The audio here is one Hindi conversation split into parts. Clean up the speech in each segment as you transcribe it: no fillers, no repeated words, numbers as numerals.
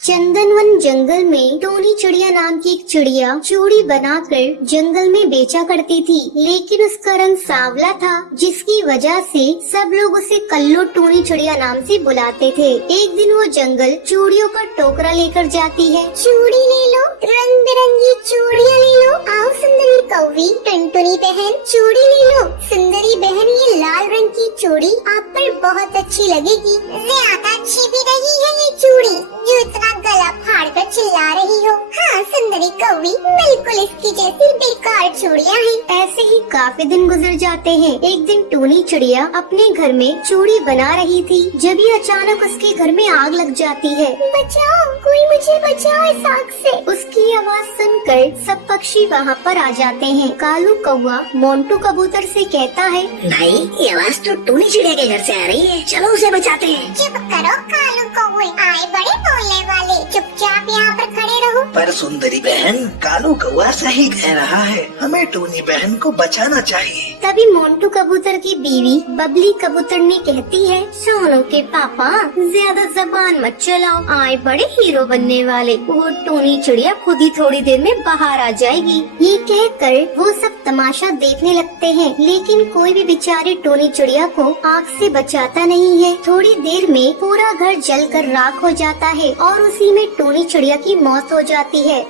चंदनवन जंगल में टोनी चिड़िया नाम की एक चिड़िया चूड़ी बनाकर जंगल में बेचा करती थी, लेकिन उसका रंग सांवला था, जिसकी वजह से सब लोग उसे कल्लू टोनी चिड़िया नाम से बुलाते थे। एक दिन वो जंगल चूड़ियों का टोकरा लेकर जाती है। चूड़ी ले लो, रंग बिरंगी चूड़ियाँ ले लो। आओ सुंदरी कौवी, टुनटुनी बहन, चूड़ी ले लो। सुंदरी बहन, ये लाल रंग की चूड़ी आप पर बहुत अच्छी लगेगी। ज्यादा अच्छी भी नहीं है ये चूड़ी जो इतना गला फाड़ कर चिल्ला रही हो। हाँ सुंदरी कौवी, बिल्कुल इसकी जैसी बेकार चूड़ियाँ हैं। ऐसे ही काफी दिन गुजर जाते हैं। एक दिन टोनी चिड़िया अपने घर में चूड़ी बना रही थी, जब ही अचानक उसके घर में आग लग जाती है। बचाओ, कोई मुझे बचाओ इस आग से। उसकी आवाज सुनकर सब पक्षी वहाँ पर आ जाते हैं। कालू कौवा मोंटू कबूतर से कहता है, भाई ये आवाज तो टोनी चिड़िया के घर से आ रही है, चलो उसे बचाते हैं। चुप करो कालू कौवे, आए बड़े बोलने वाले, चुपचाप यहाँ पर खड़े रहो। पर सुंदरी बहन, कालू कौवा सही कह रहा है, हमें टोनी बहन को बचाना चाहिए। तभी मोंटू कबूतर की बीवी बबली कबूतरनी कहती है, सोनू के पापा ज्यादा जबान मत चलाओ, आए बड़े हीरो बनने वाले, वो टोनी चिड़िया खुद ही थोड़ी देर में बाहर आ जाएगी। ये कहकर वो सब तमाशा देखने लगते हैं, लेकिन कोई भी बेचारी टोनी चिड़िया को आग से बचाता नहीं है। थोड़ी देर में पूरा घर जलकर राख हो जाता है और उसी में टोनी चिड़िया की मौत हो जाती है।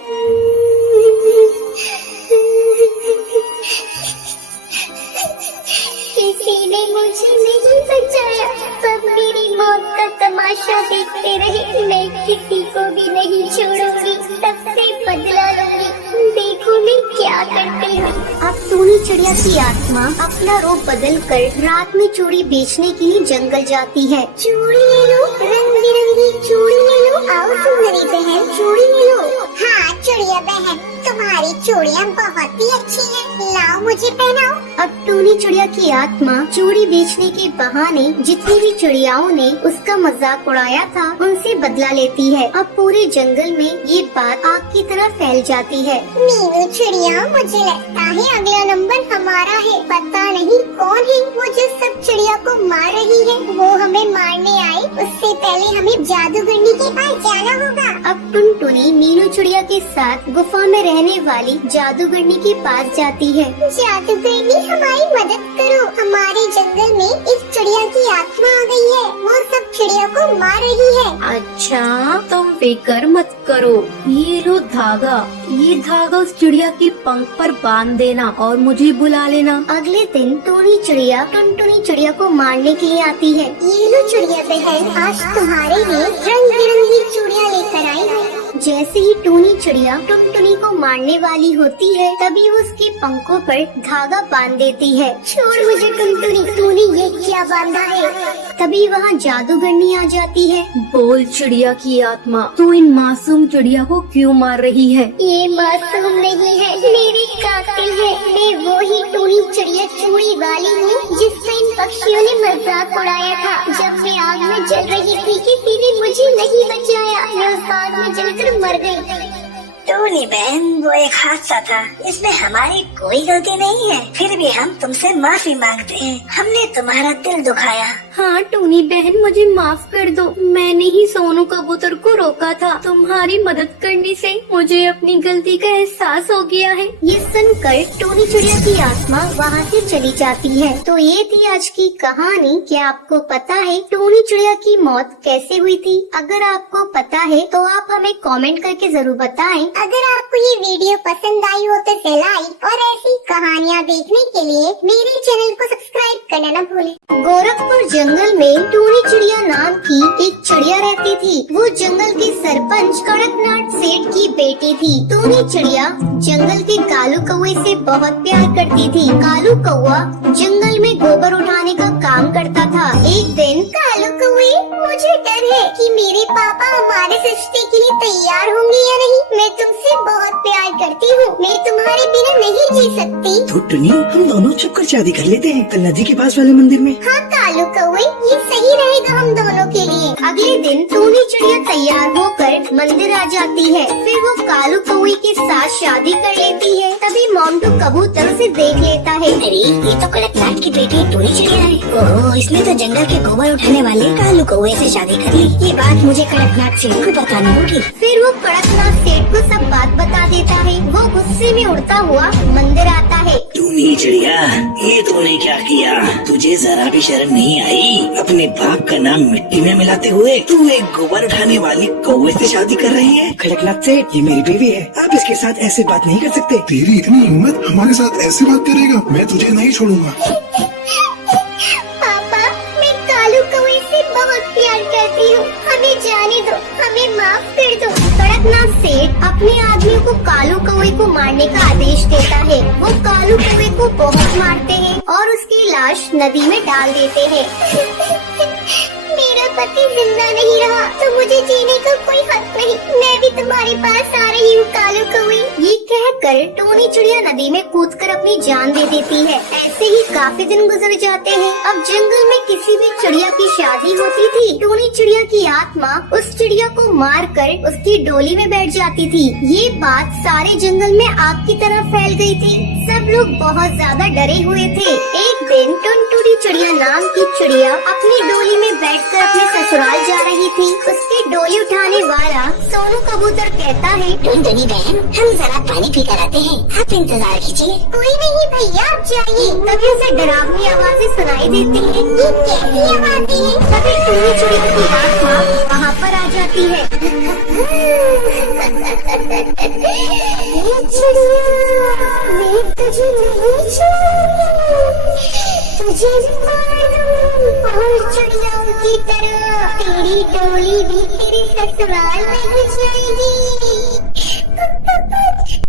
किसी ने मुझे नहीं बचाया, सब मेरी मौत का तमाशा देखते रहे। मैं किसी को भी नहीं छोड़ूंगी, सबसे बदला लूंगी। देखो मैं क्या करती हूँ। अब टोनी चिड़िया की आत्मा अपना रूप बदलकर रात में चूड़ी बेचने के लिए जंगल जाती है। चूड़ी ले लो, रंग बिरंगी चूड़ी ले लो। आओ सुंदरी बहन, चूड़ी ले लो। हाँ चिड़िया बहन, तुम्हारी चूड़ियाँ बहुत ही अच्छी हैं, लाओ मुझे पहनाओ। अब टोनी चिड़िया की आत्मा चूड़ी बेचने के बहाने जितनी भी चिड़ियाओं ने उसका मजाक उड़ाया था उनसे बदला लेती है। अब पूरे जंगल में ये बात आग की तरह फैल जाती है। मीनू चिड़िया, मुझे लगता है अगला नंबर हमारा है। पता नहीं कौन है वो जो सब चिड़िया को मार रही है। वो हमें मारने आए उससे पहले हमें जादूगरनी के पास जाना होगा। अब टुनटुनी मीनू चिड़िया के साथ गुफा में रहने वाली जादूगरनी के पास जाती है। जादूगरनी हमारी मदद करो, हमारे जंगल में एक चिड़िया की आत्मा आ गई है, वो सब चिड़िया को मार रही है। अच्छा, तुम फिक्र मत करो, ये लो धागा, ये धागा उस चिड़िया के पंख पर बांध देना और मुझे बुला लेना। अगले दिन टोनी चिड़िया टुनटुनी चिड़िया को मारने के लिए आती है। ये लो चिड़िया बहन, आज तुम्हारे लिए रंग बिरंगी चूड़ियाँ लेकर आई हूँ। जैसे ही टोनी चिड़िया टुनटुनी को मारने वाली होती है, तभी वो उसके पंखों पर धागा बांध देती है। छोड़ मुझे टुनटुनी, तूने ये क्या बांधा है? तभी वहाँ जादूगरनी आ जाती है। बोल चिड़िया की आत्मा, तू इन मासूम चिड़िया को क्यों मार रही है? ये मासूम नहीं है, मेरी कातिल है। मैं वो ही टोनी चिड़िया चूड़ी वाली हूँ जिससे इन पक्षियों ने मजाक उड़ाया था। जब मैं आग में जल रही थी, किसी ने मुझे नहीं बचाया, मैं उस आग में जलकर मर गई। टोनी बहन, वो एक हादसा था, इसमें हमारी कोई गलती नहीं है, फिर भी हम तुमसे माफी मांगते हैं, हमने तुम्हारा दिल दुखाया। हाँ टोनी बहन, मुझे माफ कर दो, मैंने ही सोनू कबूतर को रोका था। तुम्हारी मदद करने से मुझे अपनी गलती का एहसास हो गया है। ये सुनकर टोनी चिड़िया की आत्मा वहाँ से चली जाती है। तो ये थी आज की कहानी। क्या आपको पता है टोनी चिड़िया की मौत कैसे हुई थी? अगर आपको पता है तो आप हमें कमेंट करके जरूर बताएं। अगर आपको ये वीडियो पसंद आई हो तो लाइक और ऐसी कहानियाँ देखने के लिए मेरे चैनल को सब्सक्राइब करना न भूलें। गोरखपुर जंगल में टोनी चिड़िया नाम की एक चिड़िया रहती थी। वो जंगल के सरपंच कड़कनाथ सेठ की बेटी थी। टोनी चिड़िया जंगल के कालू कौवे से बहुत प्यार करती थी। कालू कौवा जंगल में गोबर उठाने का काम करता था। एक दिन, कालू कौवे, मुझे डर है कि मेरे पापा हमारे रिश्ते के लिए तैयार होंगे या नहीं। मैं तुमसे बहुत प्यार करती हूँ, मैं तुम्हारे बिना नहीं जी सकती। तो टुनी, हम दोनों छुप कर शादी कर लेते हैं कल नदी के पास वाले मंदिर में। हाँ कालू कौवे, ये सही रहेगा हम दोनों के लिए। अगले दिन टूनी चिड़िया तैयार होकर मंदिर आ जाती है। फिर वो कालू कौवे के साथ शादी कर लेती है। तभी मोंटू कबूतर उसे देख लेता है। अरे ये तो कड़कनाथ की बेटी टूनी चिड़िया है। ओह, इसने तो जंगल के गोबर उठाने वाले कालू कौवे से शादी कर ली। ये बात मुझे कड़कनाथ सेठ को बतानी होगी। फिर वो कड़कनाथ सेठ को सब बात बता देता है। वो गुस्से में उड़ता हुआ मंदिर आता है। टूनी चिड़िया, ये तूने क्या किया? तुझे जरा भी शर्म नहीं आई? अपने बाप का नाम मिट्टी में मिलाते हुए तू एक गोबर उठाने वाली कौवे से शादी कर रही है? कड़कनाथ सेठ, ये मेरी बीवी है, आप इसके साथ ऐसे बात नहीं कर सकते। तेरी इतनी हिम्मत, हमारे साथ ऐसे बात करेगा? मैं तुझे नहीं छोड़ूंगा। पापा, मैं कालू कौवे से बहुत प्यार करती हूँ, हमें जाने दो, हमें माफ कर दो। कड़कनाथ सेठ अपने आदमियों को कालू कौवे को मारने का आदेश देता है। वो कालू कौवे को बहुत मारते हैं और उसकी लाश नदी में डाल देते हैं। मेरा पति जिंदा नहीं रहा तो मुझे जीने का कोई हक नहीं। मैं भी तुम्हारे पास आ रही हूँ कालू कौवे। ये कहकर टूनी चिड़िया नदी में कूदकर अपनी जान दे देती है। ऐसे ही काफी दिन गुजर जाते हैं। अब जंगल में किसी भी चिड़िया की शादी होती थी, टूनी चिड़िया की आत्मा उस चिड़िया को मारकर उसकी डोली में बैठ जाती थी। ये बात सारे जंगल में आग की तरह फैल गई थी। सब लोग बहुत ज्यादा डरे हुए थे। एक दिन टुनटुनी चिड़िया नाम की चिड़िया अपनी डोली में बैठकर अपने ससुराल जा रही थी। उसकी डोली उठाने वाला सोनू कबूतर कहता है, टुनटुनी बहन, हम जरा पानी पी कर आते हैं, आप इंतजार कीजिए। कोई नहीं भैया, आप जाइए। तभी उसे डरावनी आवाजें सुनाई देती हैं। ये कैसी आवाज़ें हैं? तभी टूनी चिड़िया की आत्मा वहाँ पर आ जाती है। ये चिड़िया, मैं तुझे नहीं छोड़ूंगी, तुझे मार दूँ और चिड़ियाओं की तरह तेरी डोली भी तेरे ससुराल में जाएगी।